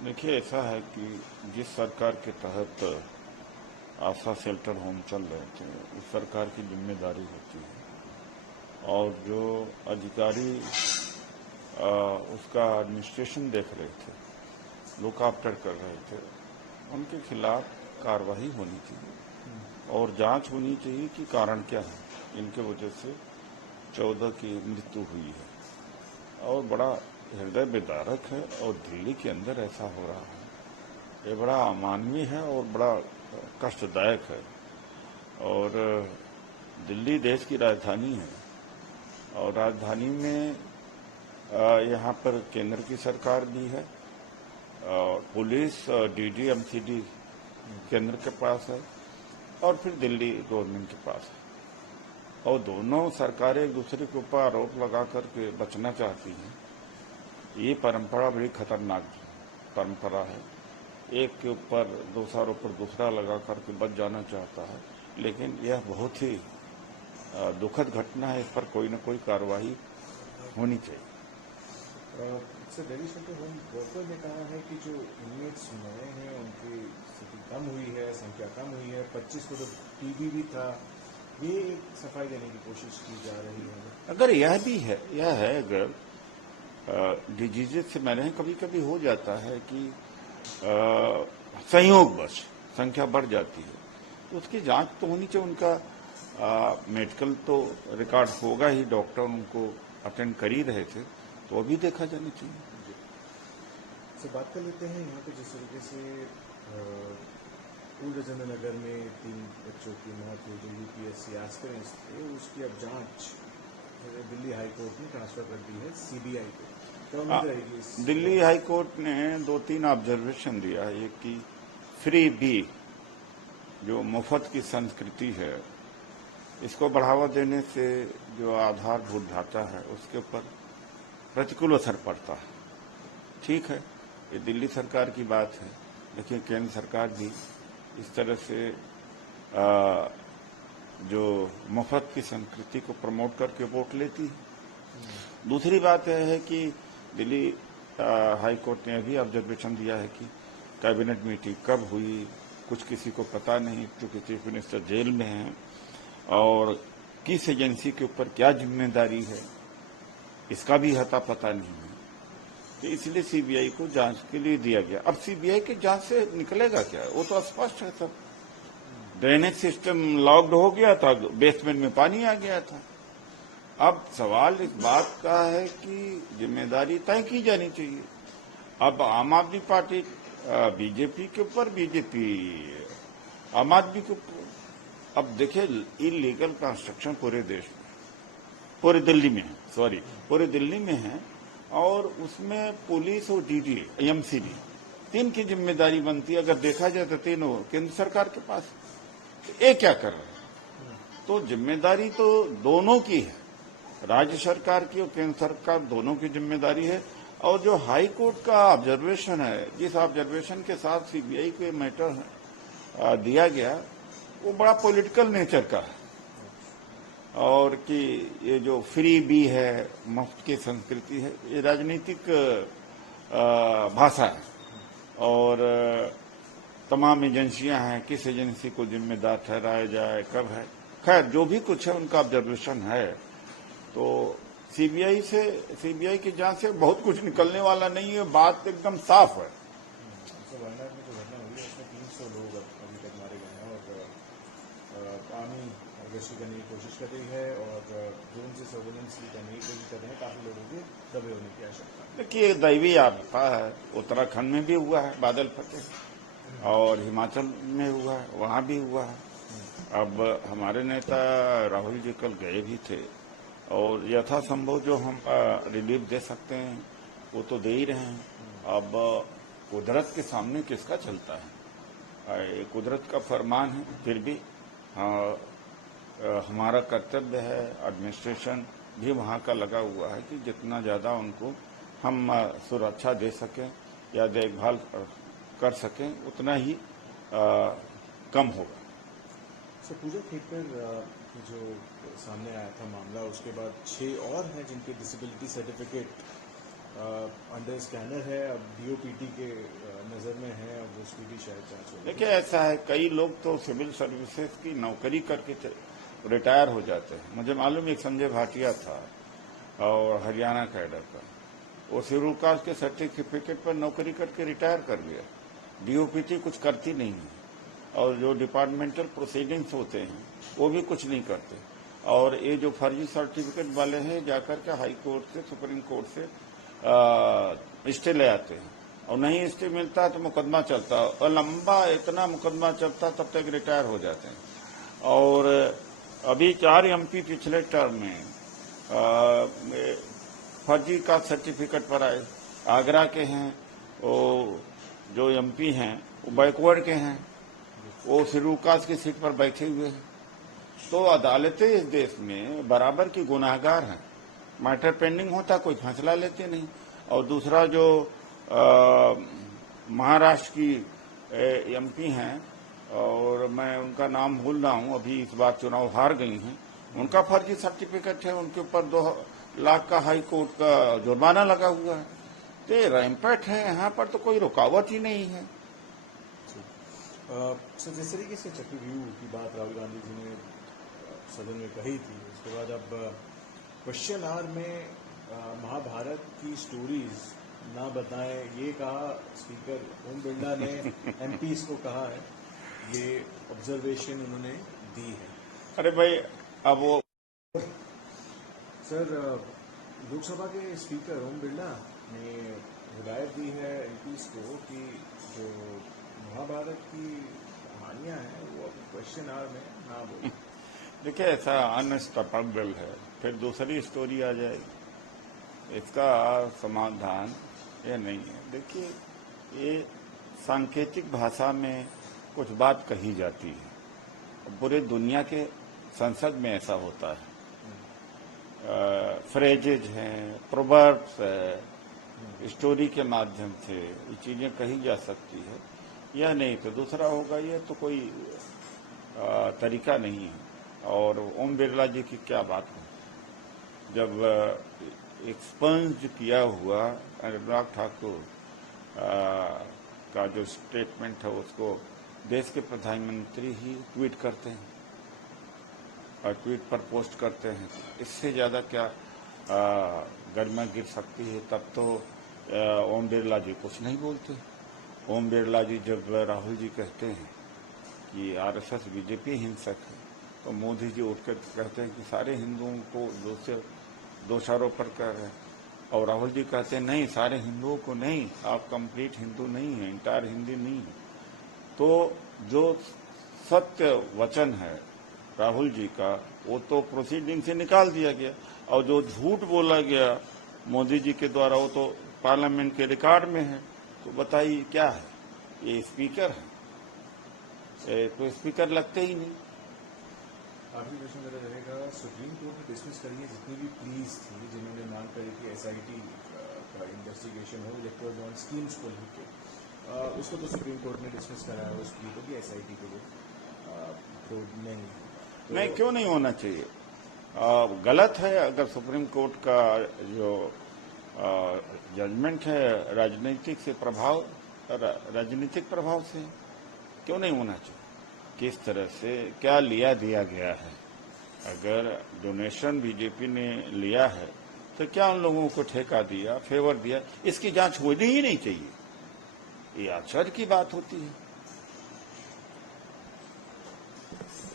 देखिए, ऐसा है कि जिस सरकार के तहत आशा शेल्टर होम चल रहे थे, उस सरकार की जिम्मेदारी होती है और जो अधिकारी उसका एडमिनिस्ट्रेशन देख रहे थे, लुक आफ्टर कर रहे थे, उनके खिलाफ कार्रवाई होनी चाहिए और जांच होनी चाहिए कि कारण क्या है इनके वजह से 14 की मृत्यु हुई है और बड़ा हृदय विदारक है। और दिल्ली के अंदर ऐसा हो रहा है, ये बड़ा अमानवीय है और बड़ा कष्टदायक है। और दिल्ली देश की राजधानी है और राजधानी में यहाँ पर केंद्र की सरकार भी है और पुलिस डीडी एमसीडी केंद्र के पास है और फिर दिल्ली गवर्नमेंट के पास है और दोनों सरकारें एक दूसरे के ऊपर आरोप लगा करके बचना चाहती हैं। ये परंपरा बड़ी खतरनाक परंपरा है। एक के ऊपर दोषारोप पर दूसरा लगा करके बच जाना चाहता है, लेकिन यह बहुत ही दुखद घटना है। इस पर कोई न कोई कार्रवाई होनी चाहिए। दिल्ली सेंट्रल होम वर्कर ने कहा है कि जो इनमेट्स नए हैं उनकी स्थिति कम हुई है, संख्या कम हुई है। 25 को तो टीबी भी था। ये सफाई देने की कोशिश की जा रही है। अगर यह भी है, यह है अगर डिजीज से मैंने कभी कभी हो जाता है कि संयोगवश संख्या बढ़ जाती है तो उसकी जांच तो होनी चाहिए। उनका मेडिकल तो रिकॉर्ड होगा ही, डॉक्टर उनको अटेंड कर ही रहे थे, तो अभी देखा जाना चाहिए। से बात कर लेते हैं यहाँ पे जिस तरीके से फूलचंद नगर में 3 बच्चों की मौत हुई जो यूपीएससी एस्पिरेंट्स थे, उसकी अब जांच दिल्ली हाई कोर्ट ने ट्रांसफर कर दी है सीबीआई को। क्या उम्मीद रहेगी? दिल्ली हाई कोर्ट ने 2-3 ऑब्जर्वेशन दिया है कि फ्री बी जो मुफ्त की संस्कृति है, इसको बढ़ावा देने से जो आधारभूत ढांचा है उसके ऊपर प्रतिकूल असर पड़ता है। ठीक है, ये दिल्ली सरकार की बात है, लेकिन केंद्र सरकार भी इस तरह से जो मुफ्त की संस्कृति को प्रमोट करके वोट लेती है। दूसरी बात यह है कि दिल्ली हाई कोर्ट ने भी ऑब्जर्वेशन दिया है कि कैबिनेट मीटिंग कब हुई कुछ किसी को पता नहीं, क्योंकि चीफ मिनिस्टर जेल में हैं और किस एजेंसी के ऊपर क्या जिम्मेदारी है इसका भी हता पता नहीं है। तो इसलिए सीबीआई को जांच के लिए दिया गया। अब सीबीआई की जांच से निकलेगा क्या, वो तो स्पष्ट है सब। ड्रेनेज सिस्टम लॉक्ड हो गया था, बेसमेंट में पानी आ गया था। अब सवाल इस बात का है कि जिम्मेदारी तय की जानी चाहिए। अब आम आदमी पार्टी बीजेपी के ऊपर, बीजेपी आम आदमी के ऊपर। अब देखिए, इलीगल कंस्ट्रक्शन पूरे देश में, पूरे दिल्ली में है, पूरे दिल्ली में है और उसमें पुलिस और डीडी एमसीडी 3 की जिम्मेदारी बनती है। अगर देखा जाए तो तीनों केंद्र सरकार के पास, तो ये क्या कर रहे हैं? तो जिम्मेदारी तो दोनों की है, राज्य सरकार की और केंद्र सरकार दोनों की जिम्मेदारी है। और जो हाई कोर्ट का ऑब्जर्वेशन है, जिस ऑब्जर्वेशन के साथ सीबीआई को मैटर दिया गया, वो बड़ा पॉलिटिकल नेचर का है और कि ये जो फ्री बी है, मुफ्त की संस्कृति है, ये राजनीतिक भाषा है और तमाम एजेंसियां हैं, किस एजेंसी को जिम्मेदार ठहराया जाए, कब है। खैर, जो भी कुछ है उनका ऑब्जर्वेशन है। तो सीबीआई की जांच से बहुत कुछ निकलने वाला नहीं है, बात एकदम साफ है। वायनाड में जो घटना हुई है उसमें 300 लोग अभी तक मारे गए हैं और आर्मी रेस्क्यू करने की कोशिश कर रही है और ड्रोन से सर्वेलेंस भी करने की कोशिश कर रहे हैं। काफी लोगों के दबे होने की आशंका। देखिए, दैवीय आपदा है। उत्तराखंड में भी हुआ है बादल फटे और हिमाचल में हुआ है, वहां भी हुआ है। अब हमारे नेता राहुल जी कल गए भी थे और यथासंभव जो हम रिलीफ दे सकते हैं वो तो दे ही रहे हैं। अब कुदरत के सामने किसका चलता है, ये कुदरत का फरमान है। फिर भी हमारा कर्तव्य है, एडमिनिस्ट्रेशन भी वहाँ का लगा हुआ है कि जितना ज़्यादा उनको हम सुरक्षा दे सकें या देखभाल कर सकें उतना ही कम होगा। पूजा खेकर जो सामने आया था मामला, उसके बाद 6 और हैं जिनके डिसेबिलिटी सर्टिफिकेट अंडर स्कैनर है, अब डीओपीटी के नज़र में है, अब उसकी भी शायद जांच होगी। देखिए ऐसा है, कई लोग तो सिविल सर्विसेज की नौकरी करके रिटायर हो जाते हैं। मुझे मालूम एक संजय भाटिया था और हरियाणा कैडर का, वो शेड्यूल कास्ट के सर्टिफिकेट पर नौकरी करके रिटायर कर गया। डीओपीटी कुछ करती नहीं है और जो डिपार्टमेंटल प्रोसीडिंग्स होते हैं वो भी कुछ नहीं करते। और ये जो फर्जी सर्टिफिकेट वाले हैं जाकर के हाई कोर्ट से, सुप्रीम कोर्ट से स्टे ले आते हैं और नहीं स्टे मिलता है तो मुकदमा चलता है और लंबा इतना मुकदमा चलता तब तक रिटायर हो जाते हैं। और अभी 4 एमपी पिछले टर्म में फर्जी का सर्टिफिकेट पर आए। आगरा के हैं, वो जो एमपी हैं वो बैकवर्ड के हैं, वो शेड्यूल कास्ट की सीट पर बैठे हुए हैं। तो अदालतें इस देश में बराबर की गुनाहगार हैं। मैटर पेंडिंग होता कोई फैसला लेते नहीं। और दूसरा जो महाराष्ट्र की एमपी हैं और मैं उनका नाम भूल रहा हूं, अभी इस बार चुनाव हार गई हैं, उनका फर्जी सर्टिफिकेट है, उनके ऊपर 2 लाख का हाई कोर्ट का जुर्माना लगा हुआ है। तो रैंपेट है, यहाँ पर तो कोई रुकावट ही नहीं है। सर, जिस तरीके से चक्रव्यूह की बात राहुल गांधी जी ने सदन में कही थी, उसके बाद अब क्वेश्चन आवर में महाभारत की स्टोरीज ना बताएं, ये कहा स्पीकर ओम बिरला ने एमपीज को कहा है, ये ऑब्जर्वेशन उन्होंने दी है। अरे भाई, अब वो सर, लोकसभा के स्पीकर ओम बिरला ने हिदायत दी है एमपीज को कि जो महाभारत की कहानियां हैं वो अब क्वेश्चन आवर में ना बोले। देखिए ऐसा अनस्टॉपेबल है, फिर दूसरी स्टोरी आ जाएगी। इसका समाधान ये नहीं है। देखिए, ये सांकेतिक भाषा में कुछ बात कही जाती है, पूरे दुनिया के संसद में ऐसा होता है। फ्रेजेज हैं, प्रोवर्ब्स है, स्टोरी के माध्यम से ये चीजें कही जा सकती है। यह नहीं तो दूसरा होगा, ये तो कोई तरीका नहीं है। और ओम बिरला जी की क्या बात है, जब एक्सपंज किया हुआ अनुराग ठाकुर का जो स्टेटमेंट है उसको देश के प्रधानमंत्री ही ट्वीट करते हैं और ट्वीट पर पोस्ट करते हैं, इससे ज्यादा क्या गरिमा गिर सकती है। तब तो ओम बिरला जी कुछ नहीं बोलते। ओम बिरला जी जब राहुल जी कहते हैं कि आरएसएस बीजेपी हिंसक है, तो मोदी जी उठकर कहते हैं कि सारे हिंदुओं को दोषारोपण कर रहे हैं। और राहुल जी कहते हैं नहीं, सारे हिंदुओं को नहीं, आप कंप्लीट हिंदू नहीं हैं, इंटायर हिंदी नहीं है। तो जो सत्य वचन है राहुल जी का, वो तो प्रोसीडिंग से निकाल दिया गया, और जो झूठ बोला गया मोदी जी के द्वारा वो तो पार्लियामेंट के रिकॉर्ड में है। तो बताइए क्या है, ये स्पीकर है? तो स्पीकर लगते ही नहीं। आखिरी क्वेश्चन मेरा रहेगा, सुप्रीम कोर्ट ने डिसमिस करी है जितनी भी प्लीज थी जिन्होंने मांग करी थी एसआईटी का इन्वेस्टिगेशन हो इलेक्ट्रोल बॉन्ड स्कीम्स को लेकर, उसको तो सुप्रीम कोर्ट ने डिसमिस कराया, उस प्ली को भी एसआईटी के लिए तो नहीं, क्यों नहीं होना चाहिए? गलत है अगर सुप्रीम कोर्ट का जो जजमेंट है राजनीतिक प्रभाव से, क्यों नहीं होना चाहिए? किस तरह से क्या लिया दिया गया है? अगर डोनेशन बीजेपी ने लिया है तो क्या उन लोगों को ठेका दिया, फेवर दिया? इसकी जांच होनी ही नहीं चाहिए। ये आश्चर्य की बात होती है।